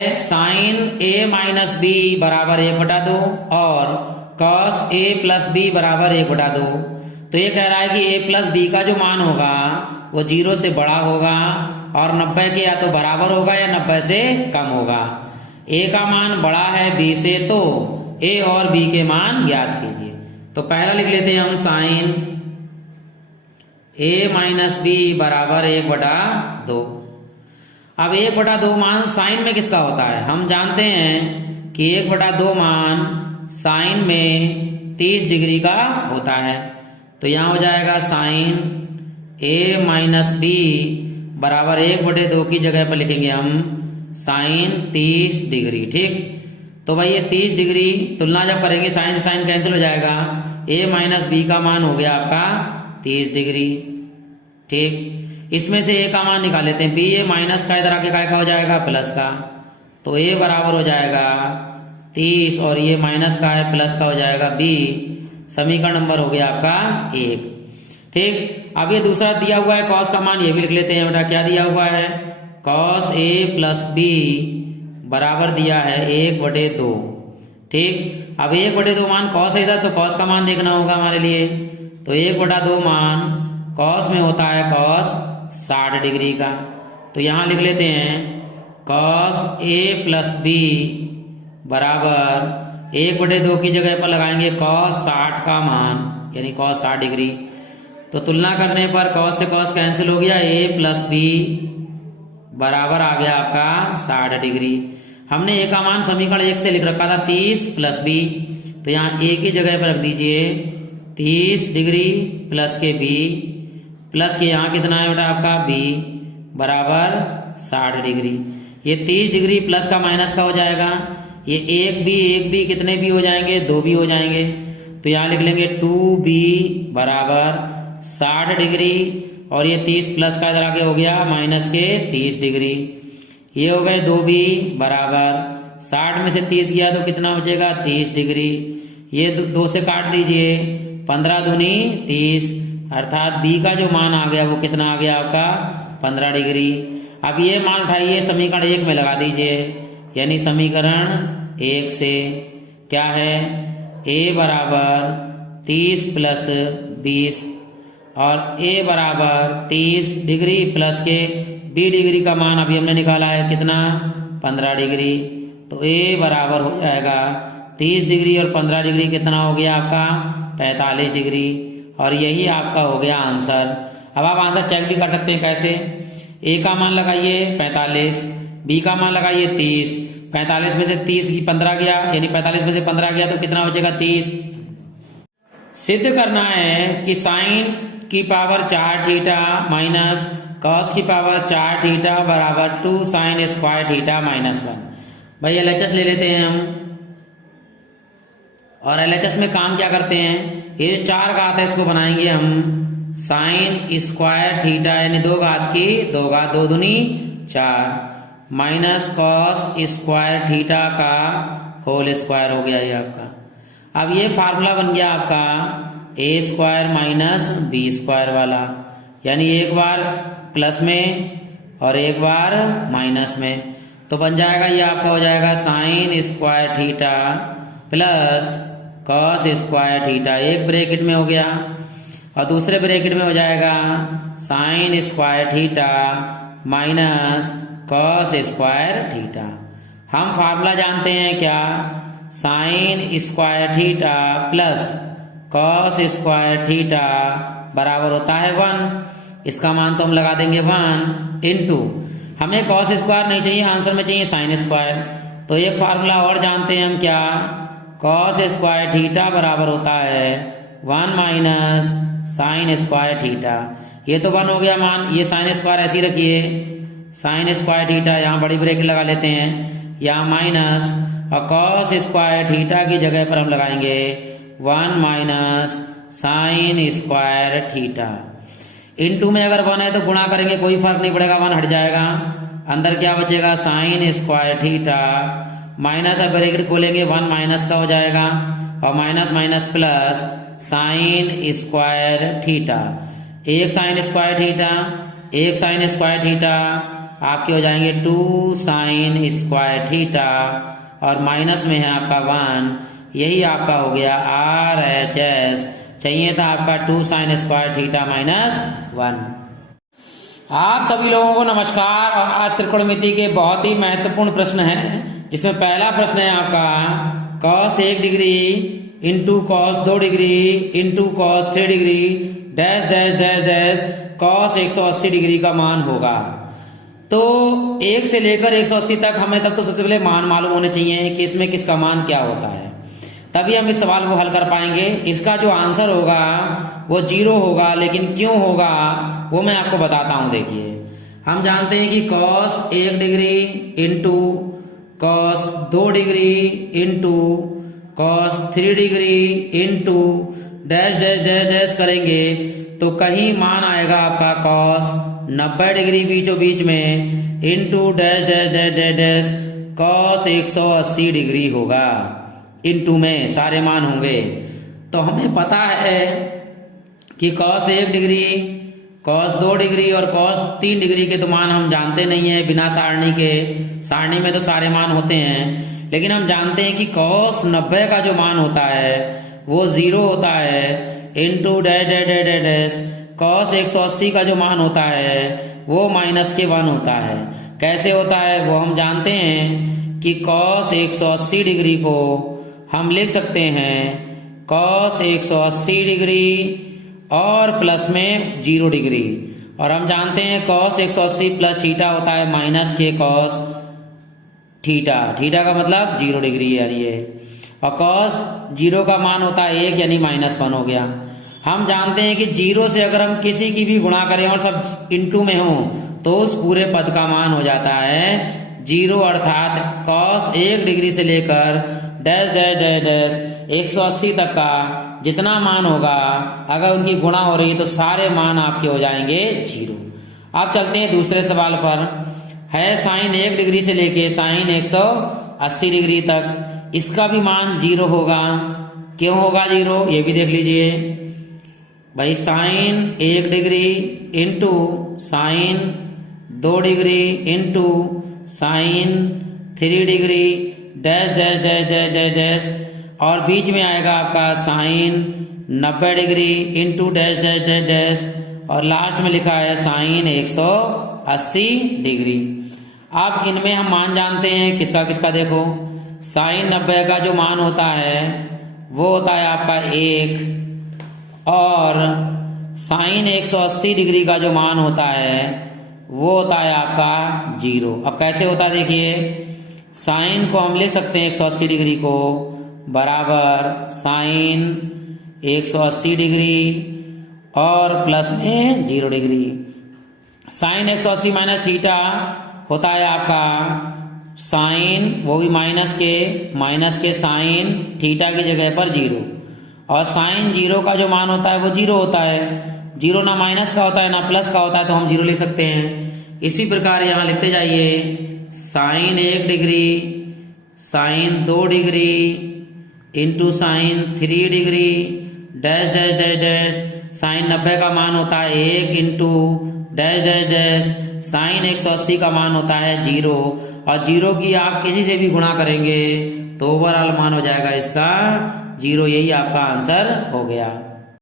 Sign ए minus B बराबर 1/2 और cos A plus B बराबर 1/2। तो ये कह रहा है कि ए प्लस बी का जो मान होगा वो 0 से बड़ा होगा और 90 के या तो बराबर होगा या 90 से कम होगा। ए का मान बड़ा है बी से, तो ए और बी के मान ज्ञात कीजिए। तो पहला लिख लेते हैं हम साइन ए माइनस बी बराबर 1/2। अब 1/2 मान साइन में किसका होता है? हम जानते हैं कि 1/2 मान साइन में 30 डिग्री का होता है। तो यहाँ हो जाएगा साइन ए माइनस बी बराबर 1/2 की जगह पर लिखेंगे हम साइन 30 डिग्री। ठीक, तो भाई ये 30 डिग्री तुलना जब करेंगे साइन से साइन कैंसिल हो जाएगा। ए माइनस बी का मान हो गया आपका 30 डिग्री। ठीक, इसमें से ए का मान निकाल लेते हैं। बी ए माइनस का इधर आके का हो जाएगा प्लस का, तो ए बराबर हो जाएगा 30 और ये माइनस का है प्लस का हो जाएगा बी। समीकरण नंबर हो गया आपका 1। ठीक, अब ये दूसरा दिया हुआ है कॉस का मान, ये भी लिख लेते हैं बेटा। क्या दिया हुआ है? कॉस ए प्लस बी बराबर दिया है 1/2। ठीक, अब 1/2 मान कॉस है इधर, तो कॉस का मान देखना होगा हमारे लिए। तो 1/2 मान कॉस में होता है कॉस 60 डिग्री का। तो यहाँ लिख लेते हैं कॉस ए प्लस बी बराबर 1/2 की जगह पर लगाएंगे कॉस 60 का मान, यानी कॉस 60 डिग्री। तो तुलना करने पर कॉस से कॉस कैंसिल हो गया, ए प्लस बी बराबर आ गया आपका 60 डिग्री। हमने ए का मान समीकरण 1 से लिख रखा था 30 प्लस बी, तो यहाँ ए की जगह पर रख दीजिए 30 डिग्री प्लस के बी, प्लस के यहाँ कितना है बेटा आपका बी बराबर 60 डिग्री। ये 30 डिग्री प्लस का माइनस का हो जाएगा, ये एक बी कितने भी हो जाएंगे? 2 भी हो जाएंगे। तो यहाँ लिख लेंगे 2b बराबर 60 डिग्री और ये 30 प्लस का इधर आगे हो गया माइनस के 30 डिग्री। ये हो गए 2b बराबर 60 में से 30 गया तो कितना बचेगा? 30 डिग्री। ये 2 से काट दीजिए, 15 दूनी 30, अर्थात b का जो मान आ गया वो कितना आ गया आपका 15 डिग्री। अब ये मान उठाइए समीकरण 1 में लगा दीजिए, यानी समीकरण 1 से क्या है? a बराबर 30 प्लस 20 और a बराबर 30 डिग्री प्लस के b डिग्री का मान अभी हमने निकाला है कितना? 15 डिग्री। तो a बराबर हो जाएगा 30 डिग्री और 15 डिग्री कितना हो गया आपका? 45 डिग्री। और यही आपका हो गया आंसर। अब आप आंसर चेक भी कर सकते हैं कैसे? a का मान लगाइए 45, b का मान लगाइए 30, 45 में से 30 की 15 गया, यानी 45 में से 15 गया तो कितना बचेगा? 30। सिद्ध करना है कि साइन की पावर 4 थीटा माइनस कॉस की पावर 4 थीटा बराबर 2 साइन स्क्वायर थीटा माइनस 1। भाई LHS ले लेते हैं हम, और LHS में काम क्या करते हैं? ये 4 घात है इसको बनाएंगे हम साइन स्क्वायर थीटा, यानी 2 घात की 2 घात 2 दूनी 4 माइनस कॉस स्क्वायर थीटा का होल स्क्वायर हो गया ये आपका। अब ये फार्मूला बन गया आपका a square minus B square वाला, यानी एक बार प्लस में और एक बार माइनस में। तो बन जाएगा ये आपका हो जाएगा sine square theta plus cos square theta, एक ब्रैकेट में हो गया, और दूसरे ब्रैकेट में हो जाएगा sine square theta minus cos square theta. हम फार्मूला जानते हैं क्या? Sine square theta plus cos square theta बराबर होता है 1। इसका मान तो हम लगा देंगे 1 इंटू, हमें कॉस स्क्वायर नहीं चाहिए, आंसर में चाहिए साइन स्क्वायर। तो एक फार्मूला और जानते हैं हम क्या? कॉस स्क्वायर थीटा बराबर होता है 1 माइनस साइन स्क्वायर थीटा। ये तो 1 हो गया मान, ये साइन स्क्वायर ऐसी रखिए, साइन स्क्वायर थीटा यहाँ बड़ी ब्रैकेट लगा लेते हैं, यहाँ माइनस, और कॉस स्क्वायर थीटा की जगह पर हम लगाएंगे 1 minus sine square theta. Into में अगर 1 है तो गुणा करेंगे, कोई फर्क नहीं पड़ेगा, 1 हट जाएगा, अंदर क्या बचेगा? साइन स्क्वायर थीटा माइनस, अब ब्रैकेट खोलेंगे 1 माइनस का हो जाएगा, और minus minus plus sine square theta, एक साइन स्क्वायर थीटा, एक साइन स्क्वायर थीटा, आपके हो जाएंगे 2 साइन स्क्वायर थीटा और माइनस में है आपका 1, यही आपका हो गया RHS। चाहिए था आपका 2 साइन स्क्वायर थीटा माइनस 1। आप सभी लोगों को नमस्कार। और आज त्रिकोणमिति के बहुत ही महत्वपूर्ण प्रश्न हैं, जिसमें पहला प्रश्न है आपका cos 1 degree into cos 2 degree into cos 3 degree dash dash dash dash cos 180 degree का मान होगा। तो 1 से लेकर 180 तक हमें तब तो सबसे पहले मान मालूम होने चाहिए कि इसमें किसका मान क्या होता है, तभी हम इस सवाल को हल कर पाएंगे। इसका जो आंसर होगा वो 0 होगा, लेकिन क्यों होगा वो मैं आपको बताता हूं। देखिए, हम जानते हैं कि cos 1 degree into cos 2 degree into cos 3 degree into dash dash dash dash करेंगे तो कहीं मान आएगा आपका cos 90 डिग्री बीचों बीच में into dash dash dash dash dash cos 180 degree होगा। इंटू में सारे मान होंगे। तो हमें पता है कि cos 1 डिग्री, cos 2 डिग्री और cos 3 डिग्री के तो मान हम जानते नहीं है बिना सारणी के। सारणी में तो सारे मान होते हैं, लेकिन हम जानते हैं कि cos 90 का जो मान होता है वो 0 होता है into dash dash dash dash dash cos 180 का जो मान होता है वो माइनस के 1 होता है। कैसे होता है वो हम जानते हैं कि cos 180 डिग्री को हम लिख सकते हैं cos 180 डिग्री और प्लस में 0 डिग्री, और हम जानते हैं cos 180 प्लस थीटा होता है माइनस के cos थीटा। थीटा का मतलब 0 डिग्री यार ये, और cos 0 का मान होता है 1 यानी -1 हो गया। हम जानते हैं कि 0 से अगर हम किसी की भी गुणा करें और सब इंटू में हो तो उस पूरे पद का मान हो जाता है 0, अर्थात cos 1 डिग्री से लेकर डैश डैश डैश डैश 180 तक का जितना मान होगा अगर उनकी गुणा हो रही है तो सारे मान आपके हो जाएंगे 0। अब चलते हैं दूसरे सवाल पर। है sin 1 डिग्री से लेके sin 180 डिग्री तक, इसका भी मान 0 होगा। क्यों होगा 0 ये भी देख लीजिए भाई। sin 1 degree into sin 2 degree into sin 3 degree dash dash dash dash dash dash, और बीच में आएगा आपका sin 90 degree into dash dash dash dash, और लास्ट में लिखा है sin 180 डिग्री। अब इनमें हम मान जानते हैं किसका किसका। देखो, sin 90 का जो मान होता है वो होता है आपका 1, और sin 180 डिग्री का जो मान होता है वो होता है आपका 0। अब कैसे होता है देखिए, साइन को हम ले सकते हैं 180 डिग्री को बराबर sin 180 डिग्री और प्लस में 0 डिग्री। sin 180 माइनस थीटा होता है आपका साइन, वो भी माइनस के साइन थीटा की जगह पर 0, और साइन 0 का जो मान होता है वो 0 होता है। 0 ना माइनस का होता है ना प्लस का होता है, तो हम 0 लिख सकते हैं। इसी प्रकार यहाँ लिखते जाइए sin 1 degree, sin 2 degree into sin 3 degree dash dash dash dash, sin 90 का मान होता है 1 into dash dash dash, sin 180 का मान होता है 0, और 0 की आप किसी से भी गुणा करेंगे तो ओवरऑल मान हो जाएगा इसका 0। यही आपका आंसर हो गया।